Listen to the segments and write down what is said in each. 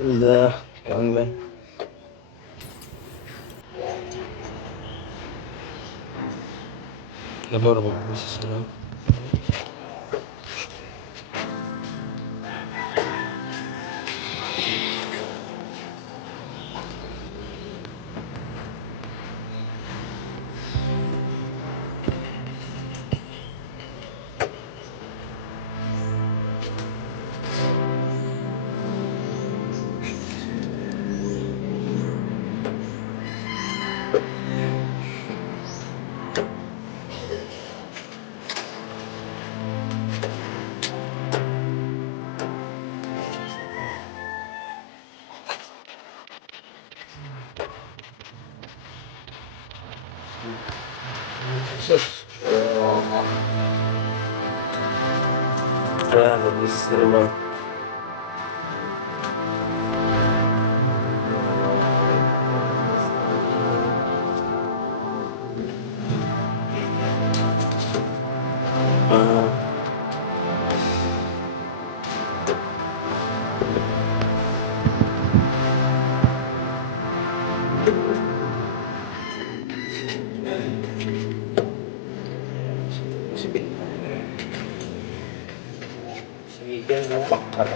Udah, kangen. Labor mo po sa sarap. Lebih seru. Pakar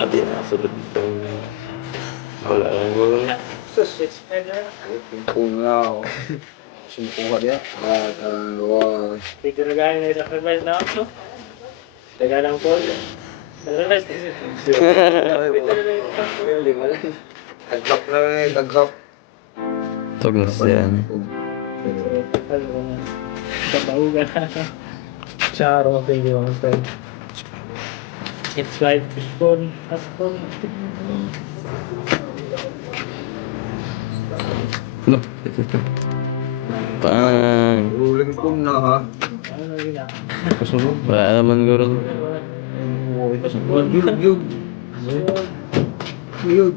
Abi na sulod dito. Wala lang gulong. Pungaw. Sumpuha dia. Wah. Tiga-tiga na sacrifice na ako. Taga lang po. Sacrifice na isa. Tagkap lang eh, tagkap. Tog na siya. Kabahugan na. Charo, thank you, my friend. It's like fishbone. Loh. Parang Uling ko na ha. Ano yun ah? kasunod. Wala naman gulong. Yug. Yug.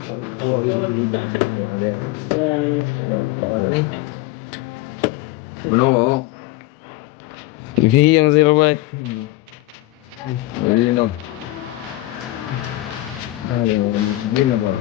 Ano ako? Hihiyang zero ba? Hindi na. Hindi na ba?